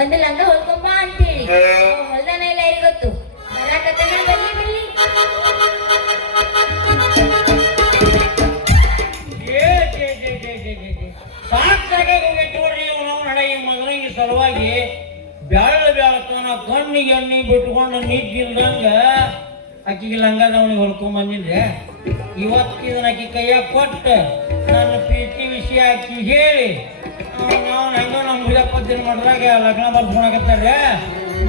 ಒಂದು ಲಂಗ ಹೊಲ್ಕೊಂಬ ಅಂತೇಳಿ ಹೊಲ್ದಾನ ಇಲ್ಲ ಯಾರಿಗೆ ಗೊತ್ತು ಬರಾಕತ್ತನ ಬಲ್ಲಿ ಬಲ್ಲಿ ಸಲುವಾಗಿ ಬ್ಯಾಳ ಬ್ಯಾಳತನ ಕಣ್ಣಿಗೆ ಎಣ್ಣೆ ಬಿಟ್ಕೊಂಡು ನಿದ್ದಿಲ್ದಂಗ ಅಕ್ಕಿಗೆ ಲಂಗದವನಿಗೆ ಹೊಲ್ಕೊಂಡ್ ಬಂದಿದ್ದೆ. ಇವತ್ತಿನ ಅಕ್ಕಿ ಕೈಯಾಗ ಕೊಟ್ಟು ನನ್ನ ಪ್ರೀತಿ ವಿಷಯ ಅಕ್ಕಿ ಹೇಳಿ ನಾವು ಹೆಂಗ ನಮ್ಮ ಹುಲಿಯಪ್ಪತ್ತಿನ ಮಠದಾಗ ಲಗ್ನ ಬರ್ಸ್ಕೊಳಕತ್ತಾರೆ.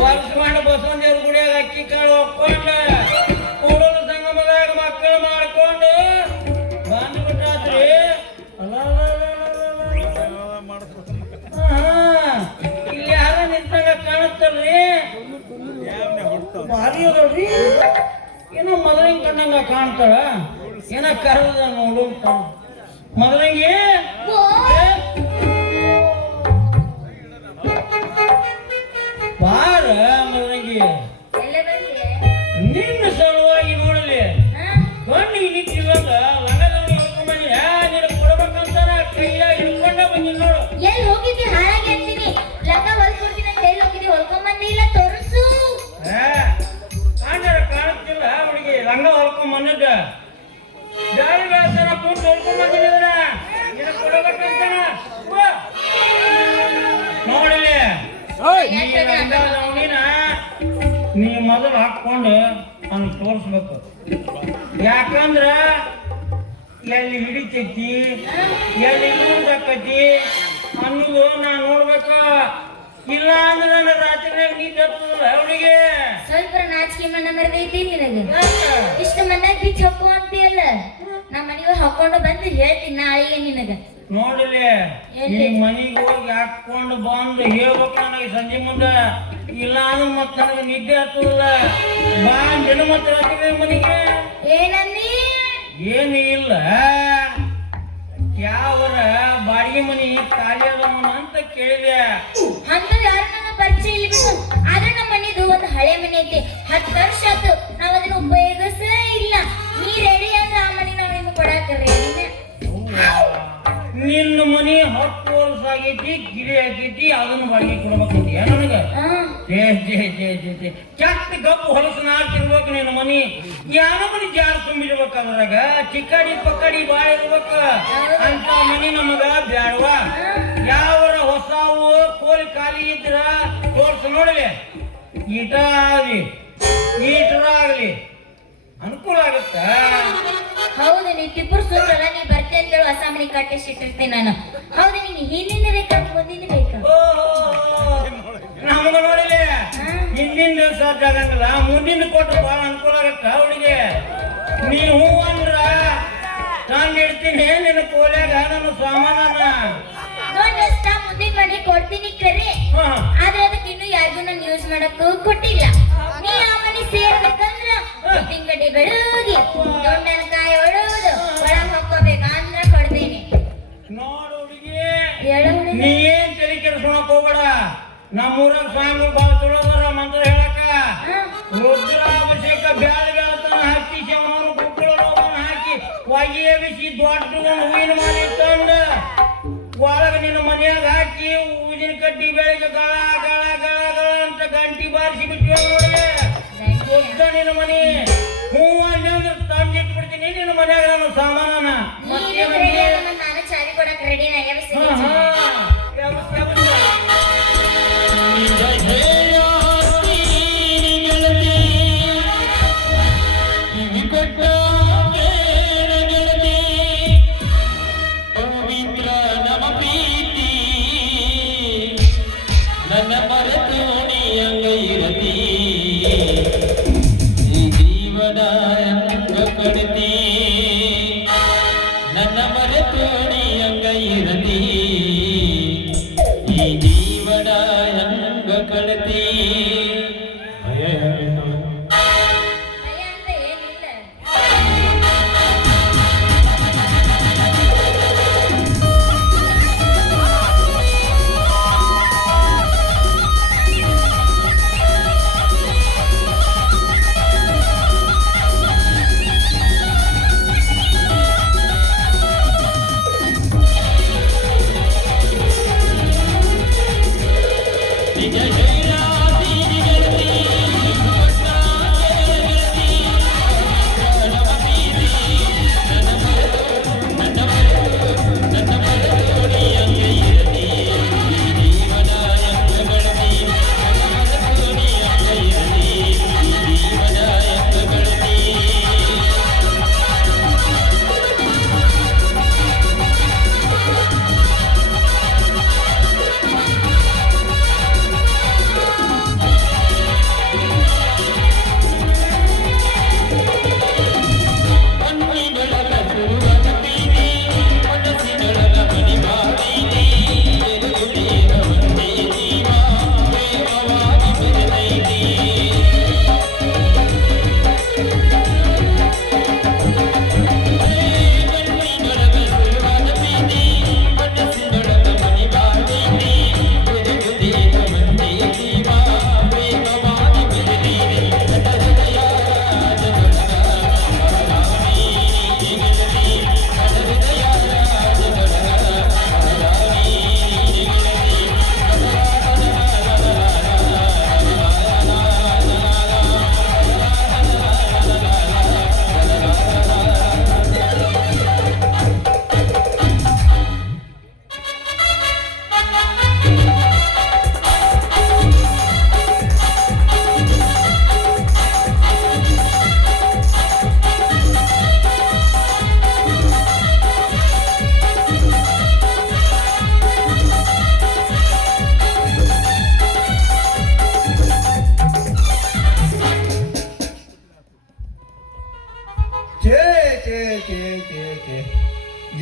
ಬರ್ಸ್ಕೊಂಡು ಬಸವದೇವ್ರ ಗುಡಿಯಾಗ ಅಕ್ಕಿ ಕಾಳು ಹೊಕ್ಕೊಂಡು ಕೂಡಲು ಸಂಗಮದಾಗ ಮಕ್ಕಳು ಮಾಡ್ಕೊಂಡು ಬಂದ್ಬಿಟ್ಟಾತ್ರಿ. ಇಲ್ಲಿ ಯಾರ ನಿಂತಾಗ ಕಾಣುತ್ತಲ್ರಿ ಭಾರಿ ಅದಲ್ರಿ. ಏನೋ ಮೊದಲಿನ ಕಂಡಂಗ ಕಾಣ್ತಾಳ ಏನ ಕರದ ನೋಡು ಮೊದಲಿಗೆ ಬಾರ ಮೊದಲಿಗೆ ನಿನ್ನ ಸಲುವಾಗಿ ನೋಡಲಿ ಕಣ್ಣಿಗೆ ನಿಂತಿರುವಾಗ ಲಂಗದವನಿಗೆ ಹೊಡ್ಕೊಂಡ್ ಬಂದಿ ನೀನು ಕೊಡ್ಬೇಕಂತಾರ ಕೈಯಾಗ ಹಿಡ್ಕೊಂಡ ಬಂದಿ ನೋಡು. ಎಲ್ಲಿ ಹೋಗಿದ್ದಿ ಹಾಳಾಗಿ ಅಂತೀನಿ ಲಂಗ ಹೊಲ್ಕೊಡ್ತೀನಿ ಅಂತ ಎಲ್ಲಿ ಹೋಗಿದ್ದಿ ಹೊಲ್ಕೊಂಡ್ ಬಂದಿ ಇಲ್ಲ ತೋರಿಸು. ಕಾಣುತ್ತಿಲ್ಲ ಅವಳಿಗೆ ಲಂಗ ಹೊಲ್ಕೊಂಡ್ ಬಂದದ್ದ ಜಾರಿ ಬೆಳತನ ಕೂತು ಹೊಲ್ಕೊಂಡ್ ಬಂದಿದ್ದನ ನೀನು ಕೊಡಬೇಕಂತಾನ ನೋಡಲಿ. ಲಂಗದವನಿನ ನೀ ಮೊದಲು ಹಾಕೊಂಡು ಅವ್ನು ತೋರಿಸ್ಬೇಕು. ಯಾಕಂದ್ರ ಎಲ್ಲಿ ಹಿಡಿತೈತಿ ಎಲ್ಲಿ ನೋಡ್ಬೇಕತಿ ಅನ್ನೋದು ನಾ ನೋಡ್ಬೇಕ. ಇಲ್ಲ ಅಂದ್ರೆ ನನ್ನ ರಾತ್ರಿ ನೀರ್ ಹತ್ತದಲ್ಲ ಅವಳಿಗೆ ಸ್ವಲ್ಪ ನಾಚಿಕೆ ಮನ ಮರದೈತಿ ನಿನಗೆ. ಇಷ್ಟು ಮನ್ಯಾಗ ಬಿಚ್ಚ ಹಾಕೋ ಅಂತೀಯಲ್ಲ ನಮ್ಮ ಮನೆಗೆ ಹಾಕೊಂಡು ಬಂದು ಹೇಳ್ತೀನಿ ನಾಳೆಗೆ ನಿನಗ. ನೋಡಲಿ ನೀ ಮನೆಗೆ ಹೋಗಿ ಹಾಕೊಂಡು ಬಂದು ಹೇಳ್ಬೇಕು ನನಗೆ ಸಂಜೆ ಮುಂದೆ. ಇಲ್ಲ ಅಂದ್ರೆ ಮತ್ತೆ ನನಗೆ ನಿದ್ದೆ ಹತ್ತದಲ್ಲ ಬಾ ಜನ ಮತ್ತೆ ರಾತ್ರಿ ಮನೆಗೆ. ಏನನ್ನಿ ಏನು ಇಲ್ಲ ಯಾವರ ಬಾಡಿಗೆ ಮನಿ ಖಾಲಿ ಅದವನ ಅಂತ ಕೇಳಿದೆ. ಅಂತ ಯಾರು ನನ್ನ ಪರಿಚಯ ಇಲ್ಲ ಬಿಡು. ಆದ್ರೆ ನಮ್ಮ ಮನೆದು ಒಂದು ಹಳೆ ಮನೆ ಐತಿ 10 ವರ್ಷ ಆಯ್ತು ನಾವ್ ಅದನ್ನ ಉಪಯೋಗಿಸೇ ಇಲ್ಲ. ನೀ ರೆಡಿ ಅಂದ್ರೆ ಆ ಮನೆ ನಾವು ನಿಮ್ಗೆ ಕೊಡಾಕ ರೆಡಿನ. ನಿನ್ನ ಮನಿ 10 ವರ್ಷ ಆಗೈತಿ ಗಿರಿ ಆಗೈತಿ ಅದನ್ನ ಬಾಡಿಗೆ ಕೊಡ್ಬೇಕಂತೀಯ ನನಗ? ಚಟ್ ಗಪ್ಪು ಹೊಲಸು ನಾಡ್ತಿರ್ಬೇಕು ನಿನ್ನ ಮನಿ. ಯಾವ ಮನಿ ಜಾರ್ ತುಂಬಿರ್ಬೇಕಾದ್ರಾಗ ಚಿಕ್ಕಡಿ ಪಕ್ಕಡಿ ಬಾಳ ಇರ್ಬೇಕ ಅಂತ ಮನಿ ನಮಗ ಬ್ಯಾಡವ. ಯಾವರ ಹೊಸವು ಕೋಲಿ ಖಾಲಿ ಇದ್ರ ತೋರ್ಸ ನೋಡಲಿ ಈಟ ಆಗ್ಲಿ ಈಟರ ಆಗ್ಲಿ ಅನುಕೂಲ ಆಗತ್ತ. ಹೌದು ನೀ ಟಿಪ್ಪರ್ ಸೂತ್ರಲ್ಲ ನೀ ಬರ್ತೆ ಅಂತೇಳಿ ಹೊಸ ಮನಿ ಕಟ್ಟಿಸಿಟ್ಟಿರ್ತೀನಿ ನಾನು. ಹೌದು ನೀನು ಹಿಂದಿನ ಬೇಕಾ ಮುಂದಿನ ಬೇಕಾ? ನಮಗ ನೋಡಿಲಿ ಹಿಂದಿನ ದಿವಸ ಆಗಂಗಿಲ್ಲ ಮುಂದಿನ ಕೊಟ್ರೆ ಬಹಳ ಅನುಕೂಲ ಆಗತ್ತ ಅವಳಿಗೆ. ನೀ ಹೂ ಅಂದ್ರ ನಾನು ಇಡ್ತೀನಿ ನಿನ್ನ ಕೋಲ್ಯಾಗ ನನ್ನ ಸಾಮಾನ ನೋಡ್ರಷ್ಟ ಮುಂದಿನ ಮನೆ ಕೊಡ್ತೀನಿ ಕರೆ. ಆದ್ರೆ ಅದಕ್ಕೆ ಇನ್ನು ಯಾರಿಗೂ ನಾನು ಯೂಸ್ ಮಾಡಕ್ಕೂ ಕೊಟ್ಟಿಲ್ಲ. ನೀ ಆ ಮನೆ ಸೇರ್ಬೇಕಂದ್ರ ತಿಂಗಡಿ ಬೆಳಗಿ ದೊಡ್ಡನಕಾಯಿ ಹೊಡೋದು ಒಳಗ್ ಹಾಕೋಬೇಕು ಅಂದ್ರ ಕೊಡ್ತೀನಿ. ನೋಡು ಹುಡುಗಿ ನೀ ಏನ್ ತಲೆ ಕೆಡಿಸ್ಕೊಳಕ್ ಹೋಗ್ಬೇಡ. ನಮ್ಮೂರಾಗ ಸ್ವಾಮಿಗಳು ಬಾಳ ತುಳದಾರ ಮಂತ್ರ ಹೇಳಕ ರುದ್ರಾಭಿಷೇಕ ಬ್ಯಾಳ ಬ್ಯಾಳತನ ಹಾಕಿ ಶವನವರು ಕುಕ್ಕಳ ರೋಗನ ಹಾಕಿ ಹೊಗೆ ಬಿಸಿ ದೊಡ್ಡ ಹೂವಿನ ಮಾಲೆ ತಂದ ಒಳಗ ನಿನ್ನ ಮನೆಯಾಗ ಹಾಕಿ ಊದಿನ ಕಡ್ಡಿ ಬೆಳಗ್ಗೆ ಗಳ ಗಳ ಗಳ ಗಳ ಅಂತ ಗಂಟಿ ಬಾರಿಸಿ ಬಿಟ್ಟು ದೊಡ್ಡ ನಿನ್ನ ಮನೆ ಹೂ ಅಲ್ಲಿ ಅಂದ್ರೆ ತಂದಿಟ್ಟು ಬಿಡ್ತೀನಿ ನಿನ್ನ ಮನೆಯಾಗ ನಾನು ಸಾಮಾನ ನಾನು ಚಾರಿ ಕೊಡಕ್ ರೆಡಿ ನನ್ನ ಮರೆತು ನೀ ಅಂಗ ಇರಲಿ.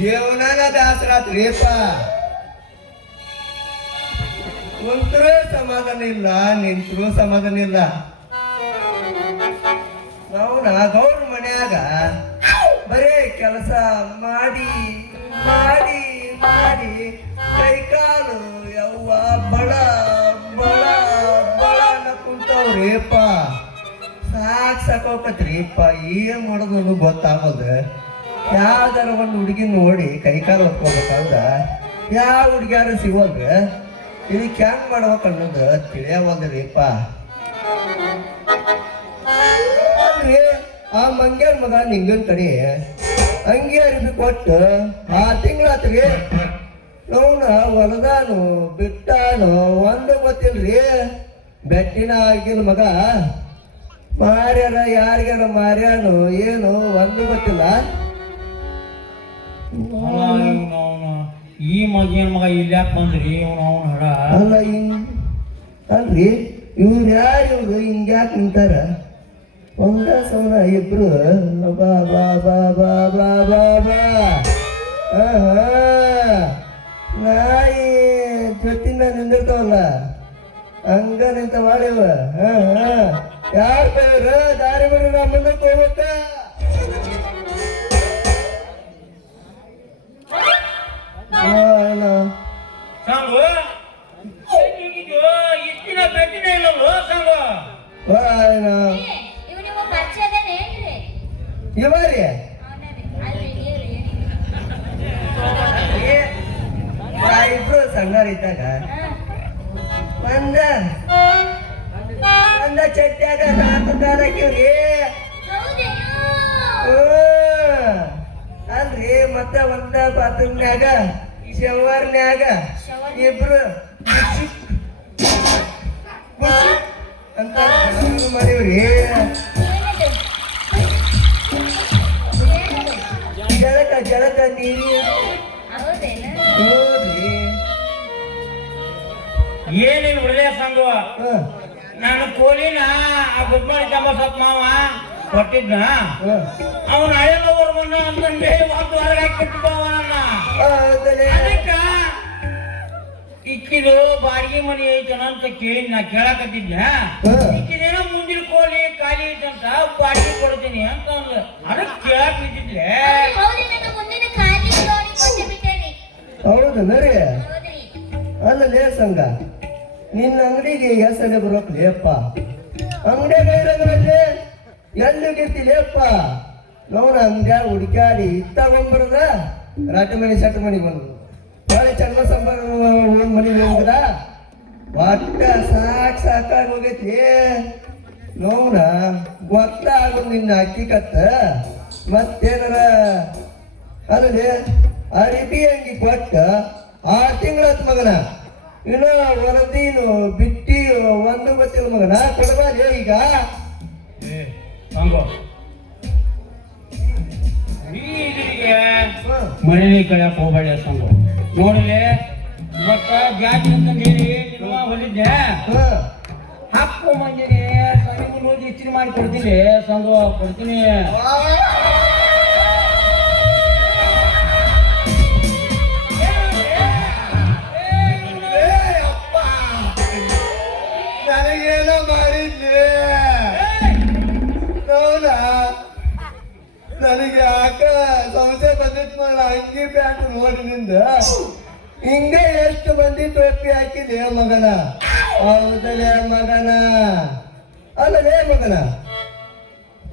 जेवणाला दासरात रेपा ಕುಂತ್ರೂ ಸಮಾಧಾನ ಇಲ್ಲ ನಿಂತ್ರೂ ಸಮಾಧಾನ ಇಲ್ಲ ನಾವ್ನ ಗೌರ್ ಮನ್ಯಾಗ ಬರೇ ಕೆಲಸ ಮಾಡಿ ಮಾಡಿ ಮಾಡಿ ಕೈಕಾಲು ಯವ್ವ ಬಳ ಬಳ ಬಳ ಕುಂತವ್ರೇಪ ಸಾಕೋಕತ್ರಿಪ್ಪ ಏನ್ ಮಾಡೋದು ಗೊತ್ತಾಗೋದು ಯಾವ್ದಾರ ಒಂದು ಹುಡುಗಿ ನೋಡಿ ಕೈಕಾಲು ಹೊತ್ಕೋಬೇಕಂದ್ರ ಯಾವ ಹುಡುಗಿಯಾರು ಸಿಗೋಲ್ರ ಇದಕ್ಕೆ ಹೆಂಗ್ ಮಾಡ್ಬೇಕು ಅನ್ನೋದು ತಿಳಿಯವಲ್ರಿಪ್ಪ ಅಲ್ರಿ ಆ ಮಂಗ್ಯಾರ ಮಗ ನಿಂಗನ್ ಕಡೆ ಅಂಗಿ ಅರಿಬಿ ಕೊಟ್ಟು 6 ತಿಂಗಳಾತ್ರಿ ಅವನ ಹೊಲದಾನು ಬಿಟ್ಟಾನು ಒಂದು ಗೊತ್ತಿಲ್ರಿ ಬೆಟ್ಟಿನ ಆಗಿನ ಮಗ ಮಾರ್ಯಾರ ಯಾರಿಗಾರ ಮಾರ್ಯಾನು ಏನು ಒಂದು ಗೊತ್ತಿಲ್ಲ ಈ ಮಗೇನ್ ಮಗ ಇಲ್ಲಿ ಯಾಕೆ ಬಂದ್ರಿ ಅವನ ಹಡ ಅಲ್ಲ ಅಲ್ರಿ ಇವ್ರು ಯಾರು ಇವ್ರು ಹಿಂಗ್ಯಾಕೆ ನಿಂತಾರ ಒಂದ ಸವನ ಇಬ್ರು ಬಾ ಬಾ ಬಾ ಬಾ ಬಾ ಬಾ ಬಾ ನಾಯಿ ಜೊತಿನ ನಿಂದಿರ್ತಾವಲ್ಲ ಹಂಗ ನಿಂತ ಮಾಡಿವ ಯಾರು ಬೇರ ದಾರಿ ಬಿಡ್ರಿ ನಾ ಮುಂದಕ್ಕೆ ಹೋಗ್ಬೇಕ ಸಾಂಗು ಇಷ್ಟಿನ ಬೆಟ್ಟಿನ ಇಲ್ಲವೋ ಸಾಂಗು ಇವ್ ನಿಮ್ಮ ಪರಿಚಯದೇನೇನ್ರಿ ಇವರಿ ಇಬ್ರು ಸಂಗಾರ ಇದ್ದಾಗ ಒಂದ ಚಟ್ಟ್ಯಾಗ 4 ಕಾಲಕ್ಕಿವ್ರಿ ಅಲ್ರಿ ಮತ್ತ ಒಂದ ಬಾತ್ರೂಮ್ನ್ಯಾಗ ಶವರ್ನ್ಯಾಗ ಇಬ್ರು ಅಂತ ಮಾಡಿವ್ರಿ ಜಳಕ ನೀರಿ ನೋಡ್ರಿ ಏನೇನು ಒಳ್ಳೆಯ ಸಂಘ ನಾನು ಕೋಲಿನ ಆ ಗುಡ್ಮಾಡಿ ಚಂಬಸಪ್ಪ ಮಾವ ಕೊಟ್ಟಿದ್ನ ಅವನ ಹಳೆಯವರು ಬಂದ ಅಂತಂದ್ರೆ ಒಂದು ಹೊರಗೆ ಹಾಕಿಟ್ಟಿದ್ದವ ನನ್ನ ಅದಕ್ಕ ಇಕ್ಕಿದು ಬಾಡಿಗೆ ಮನೆ ಐತನ ಅಂತ ಕೇಳಿ ನಾ ಕೇಳಕತ್ತಿದ್ನ ಇಕ್ಕಿದೇನೋ ಮುಂದಿನ ಕೋಲಿ ಖಾಲಿ ಐತಂತ ಬಾಡಿಗೆ ಕೊಡ್ತೀನಿ ಅಂತ ಅಂದ್ಲ ಅದಕ್ಕೆ ಕೇಳಕ್ ಬಿಟ್ಟಿದ್ಲೆ ಹೌದನರಿ ಅಲ್ಲಲೇ ಸಂಘ ನಿನ್ನ ಅಂಗಡಿಗೆ ಹೆಸರು ಬರೋಕ್ಲೇಪ್ಪ ಅಂಗಡಿಯಾಗ ಇರೋದ್ರಲ್ಲಿ ಎಲ್ಲಿಗಿರ್ತಿಲೇಪ್ಪ ನೋಡ ಅಂಗಡಿಯಾಗ ಹುಡುಕಾಡಿ ತಗೊಂಬರದ ರಾಟಿ ಮನೆ ಸಟ್ ಮನೆಗೆ ಬಂದು ಬಾಳೆ ಚಂದ ಸಂಬರ ಮನೆಗೆ ಹೋಗಿದ ಬಾ ಒಟ್ಟ ಸಾಕಾಗಿ ಹೋಗೈತಿ ನೋವ್ನ ಗೊತ್ತಾಗೋದು ನಿನ್ನ ಹಕ್ಕಿಕತ್ತ ಮತ್ತೇನಾರ ಅಲ್ಲದೆ ಅರಿಬಿ ಅಂಗಿ ಕೊಟ್ಟ 6 ತಿಂಗಳತ್ ಮಗನ ಇನ್ನು ವರದಿನು ಬಿಟ್ಟಿ ಒಂದು ಗೊತ್ತಿಲ್ಲ ಮಗನ ಕೊಡಬಾರ್ದು ಈಗ ಸಂಗೋ ಮನೇಲಿ ಕಳ್ಯಾಕ ಹೋಗ್ಬೇಡ ಸಂಗು ನೋಡಲಿ ಮತ್ತ ಜಾತಿ ಅಂತಂದು ಹೇಳಿ ನಿಮ್ಮ ಹೊಲಿದ್ದೆ ಹಾಕೋ ಮಂದಿನಿ ಸರಿ ನೋಡಿ ಇಸ್ತ್ರಿ ಮಾಡಿ ಕೊಡ್ತೀನಿ ಸಂಗು ಕೊಡ್ತೀನಿ ನನಗೇನೋ ಮಾಡಿದ್ದೆ ನನಗೆ ಯಾಕ ಸಂಶಯ ಬಂದಿತ್ತು ಮಗಳ ಅಂಗಿ ಪ್ಯಾಂಟ್ ನೋಡಿನಿಂದ ಹಿಂಗ ಎಷ್ಟು ಮಂದಿ ಟೋಪಿ ಹಾಕಿದೆ ಮಗನ ಹೌದಲೇ ಮಗನ ಅಲ್ಲಲೇ ಮಗನ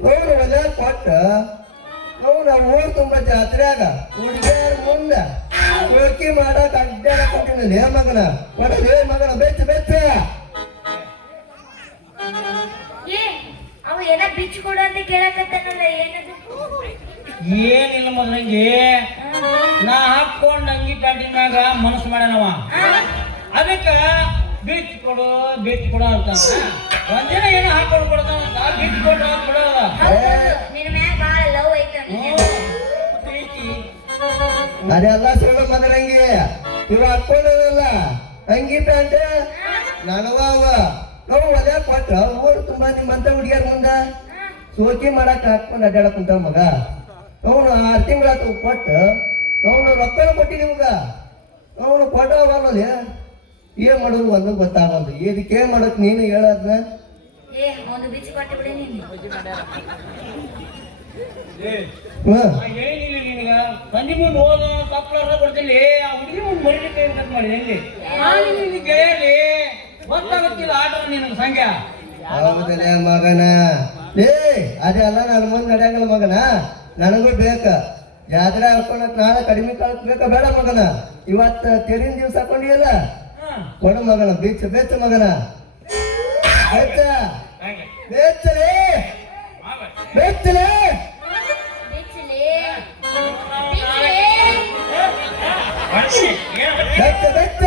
ನೋಡು ಒಲೆ ಕೊಟ್ಟ ನೋಡ ಊರು ತುಂಬ ಜಾತ್ರೆಯಾಗ ಹುಡುಗಿಯರ ಮುಂದ ಟೋಕಿ ಮಾಡಕ್ ಅಡ್ಡಾಡ ಕೊಟ್ಟಿನಲೇ ಮಗನ ಒಡಲೇ ಮಗನ ಬೆಚ್ಚ ಬೆಚ್ಚ ಏ ಅವ ಏನ ಬಿಚ್ಚು ಕೊಡು ಅಂತ ಕೇಳಕತ್ತಾನಲ್ಲ ಏನದು ಏನಿಲ್ಲ ಮೊದಲಂಗಿ ನಾ ಹಾಕೊಂಡ್ ಅಂಗಿ ಪ್ಯಾಂಟಿನ ಮ್ಯಾಗ ಮನಸ್ಸು ಮಾಡ್ಯಾನವ ಅದಕ್ಕ ಬೀಚ್ ಕೊಡು ಅಂತ ಒಂದಿನ ಏನೋ ಹಾಕೊಂಡು ಕೊಡ್ತಾನಂತ ಬೀಚ್ ಕೊಡು ಅಂತ ಬಿಡೋದ ನಿನ್ನ ಮ್ಯಾಗ ಬಾಳ ಲವ್ ಐತ ಅದೆಲ್ಲ ಸುಳ್ಳು ಮೊದಲಂಗಿ ಇವ ಹಾಕೊಂಡಲ್ಲ ಅಂಗಿ ಪ್ಯಾಂಟ್ ನನವ ನಾವು ಒಲೆ ಕೊಟ್ಟ ಊರು ತುಂಬಾ ನಿಮ್ಮಂತ ಹುಡುಗಿಯರ ಮುಂದ ಸೋಕಿ ಮಾಡಕ್ ಹಾಕೊಂಡ್ ಅಡ್ಡಾಡಕ್ ಕುಂತ ಮಗ ಅವನು 6 ತಿಂಗಳಾತು ಕೊಟ್ಟು ಅವನು ರೊಕ್ಕನ ಕೊಟ್ಟಿ ನಿಮ್ಗ ಅವನು ಕೊಟ್ಟವಲ್ಲ ಏನ್ ಮಾಡೋದು ಒಂದು ಗೊತ್ತಾಗಲ್ದು ಇದಕ್ಕೆ ಮಾಡಕ್ ನೀನು ಹೇಳದ್ನ ಏ ಒಂದು ಬಿಚ್ಚು ಕೊಟ್ಟು ಬಿಡಿ ನೀನು ಏನಿಲ್ಲ ನಿನಗ ಸಂಜೆ ಮುಂದೆ ಹೋದ ತಪ್ಪಲಾರ ಕೊಡ್ತಿಲ್ಲಿ ಆ ಹುಡುಗಿ ಮುಂದೆ ಮರಿಲಿಕ್ಕೆ ಕಟ್ ಮಾಡಿ ಹೆಂಗೆ ನಿನ್ನ ಗೆಳೆಯಲಿ ಗೊತ್ತಾಗುತ್ತಿಲ್ಲ ಆಟ ನಿನಗೆ ಸಂಖ್ಯೆ ಹೌದಲೇ ಮಗನ ಏ ಅದೆಲ್ಲ ನನ್ನ ಮುಂದೆ ನಡೆಯಂಗಲ್ಲ ಮಗನ ನನಗೂ ಬೇಕ ಜಾತ್ರೆ ಹಾಕೊಳಕ್ ನಾಳೆ ಕಡಿಮೆ ಕಾಲಕ್ ಬೇಕ ಬೇಡ ಮಗನ ಇವತ್ತು ತೆರಿನ ದಿವ್ಸ ಹಾಕೊಂಡಿಯಲ್ಲ ಕೊಡು ಮಗನ ಬೆಚ್ಚ ಮಗನ ಬೆಚ್ಚ ಬೆಚ್ಚಲೇ ಬೆಚ್ಚಲೇ ಬೆಚ್ಚ ಬೆಚ್ಚ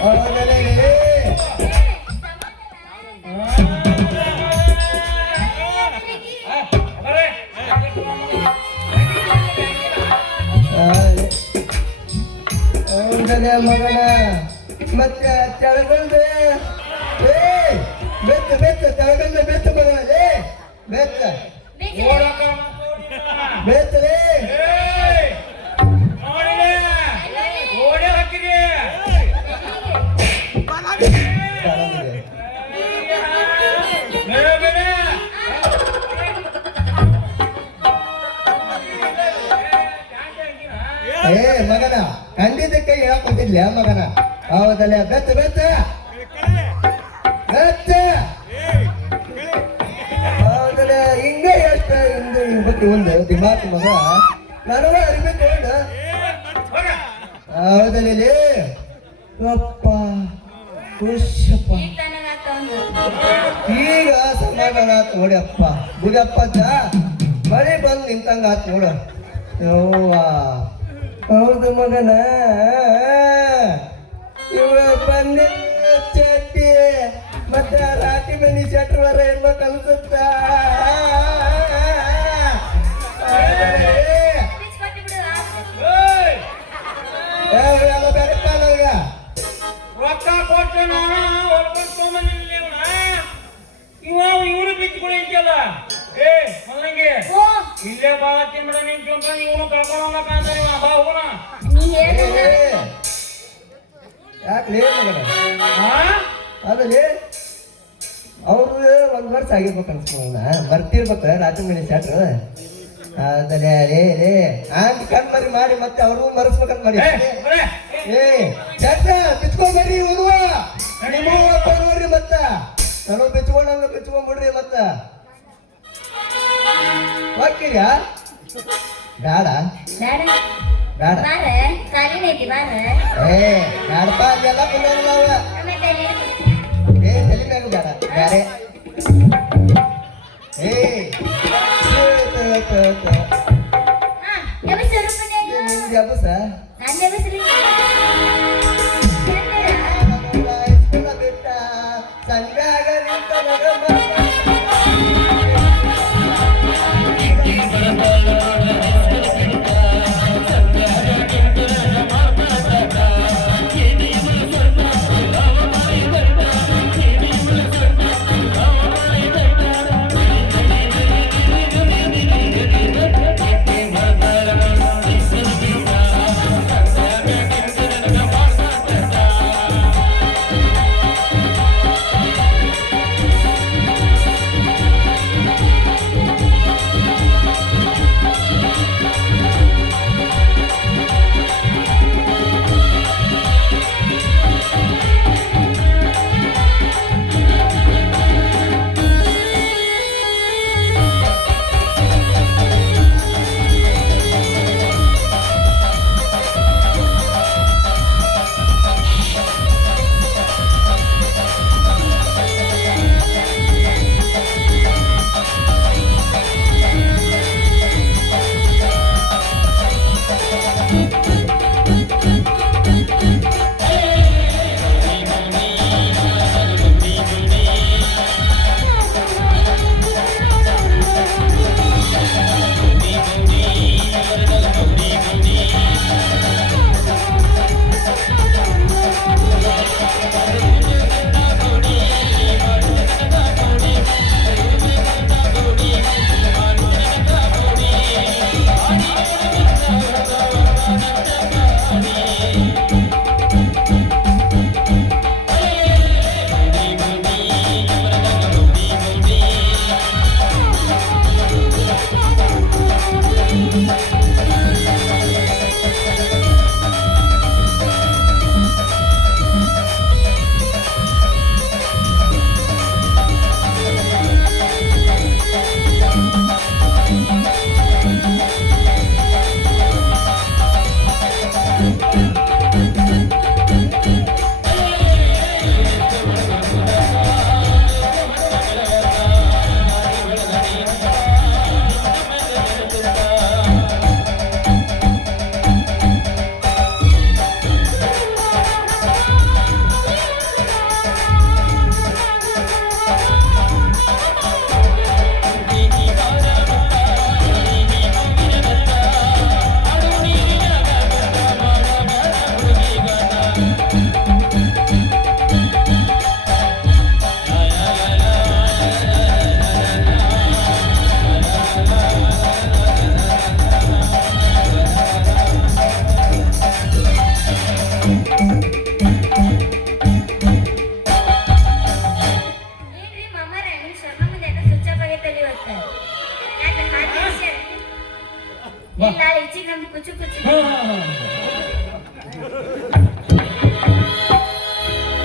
ಹೌದಲೇ ಹೌದಲೇ ಮಗನ ಮತ್ತೆ ತೆಳಗಲ್ದೆ ಬೆಚ್ಚ ತೆಳಗಲ್ದೆ ಬೆಚ್ಚ ಮಗನಲ್ಲಿ ಬೆಚ್ಚ ಬೆಚ್ಚಲೇ ಓಡೆ ಹಾಕಿದೆ ಏ ಮಗನ ಖಂಡಿತಕ್ಕೆ ಹೇಳಕ್ ಕೊಟ್ಟಿದ್ಲ ಮಗನ ಹೌದಲ್ಲ ಬೆಚ್ಚ ಬೆಚ್ಚ ಬೆಚ್ಚ ಹೌದಲ್ಲ ಹಿಂಗ ಎಷ್ಟ ಹಿಂದೆ ಬಗ್ಗೆ ಒಂದು ದಿಮಾಕ್ ಮಗ ನನಗ ಅರಿವಿ ತಗೊಂಡ ಹೌದಲ್ಲ ಅಪ್ಪ ಖುಷಪ್ಪ ಈಗ ಸಮಾಧಾನ ಆತ್ ನೋಡಿ ಅಪ್ಪ ಗುಡಪ್ಪ ಮಳೆ ಬಂದು ನಿಂತಂಗ ಆತ್ ನೋಡ ಯವ್ವ ಹೌದು ಮಗನ ಇವ ಬನ್ನಿ ಚಟ್ಟಿ ಮತ್ತೆ ರಾಟಿ ಮನಿ ಚಟ್ವರ ಹೆಣ್ಮಕ್ ಅನ್ಸುತ್ತ ಎಲ್ಲ ಬೇರೆ ಕಾಲಗ ರೊಕ್ಕ ಕೊಟ್ಟನ ಇವ್ರು ಬಿಚ್ಚಿಕೊಳ್ಳಿ ಅಂತೆಲ್ಲ ಏ ಮೊದಲಂಗೆ ಇಲ್ಲೇ ಬಾಳ ತಿನ್ಬಿಡ ನಿಂತ ಇವನು ಕಳ್ಕೊಳ್ಳೋಣ ಕಾಂತಾನೆ ಬಾ ಹೋಗೋಣ ಯಾಕೆ ಮಗನ ಅದಲ್ಲಿ ಅವ್ರು 1 ವರ್ಷ ಆಗಿರ್ಬೇಕು ಅನ್ಸ್ಕೊಂಡ ಬರ್ತಿರ್ಬೇಕ ರಾತ್ರಿ ಮನೆ ಸ್ಯಾಟ್ರು ಅದಲ್ಲೇ ರೇ ಹಂಗ ಕಣ್ಮರಿ ಮಾಡಿ ಮತ್ತೆ ಅವ್ರಿಗೂ ಮರೆಸ್ಬೇಕಂತ ಮಾಡಿ ಏ ಚಟ್ಟ ಬಿಚ್ಕೊಂಡ್ಬರ್ರಿ ಉದುವ ನಿಮ್ಮ ನೋಡ್ರಿ ಮತ್ತ ನಾನು ಬಿಚ್ಕೊಂಡ್ಬಿಡ್ರಿ ಮತ್ತ ಹೋಗ್ತೀರಾ ಬೇಡ ಬೇಡ ಕಾಲಿನ ಐತಿ ಬಾರ ಏ ಬ್ಯಾಡಪ್ಪ ಅಲ್ಲೆಲ್ಲ ಕುಂದ್ರಲ್ಲ ಅವ. ಆಮೇಲೆ ತಲೆ ಏ ತಲೆ ಮ್ಯಾಗ ಬೇಡ ಬ್ಯಾರೆ. ಏ ಹಾ ಎಬಸ್ ರೂಪನೇನು ನಿನ್ ಜಬಸ ನನ್ನ ಎಬಸ್ರಿ ಬಿಟ್ಟ ಸಂಗಾಗ ನಿಂತ ಏನ್ರಿ ಮಾಮಾರ ನಿಮ್ ಶರ್ಮ ಮುಂದೆ ಏನೋ ಸ್ವಿಚ್ ಆಫ್ ಆಗೈತಲ್ಲ ಇವತ್ತು ಯಾಕೆ ಹಾಲು ಕುಡಿಸ್ಯಾರ ಇಲ್ಲ ಹೆಚ್ಚಿಗೆ ನಮ್ದು ಕುಚು ಕುಚು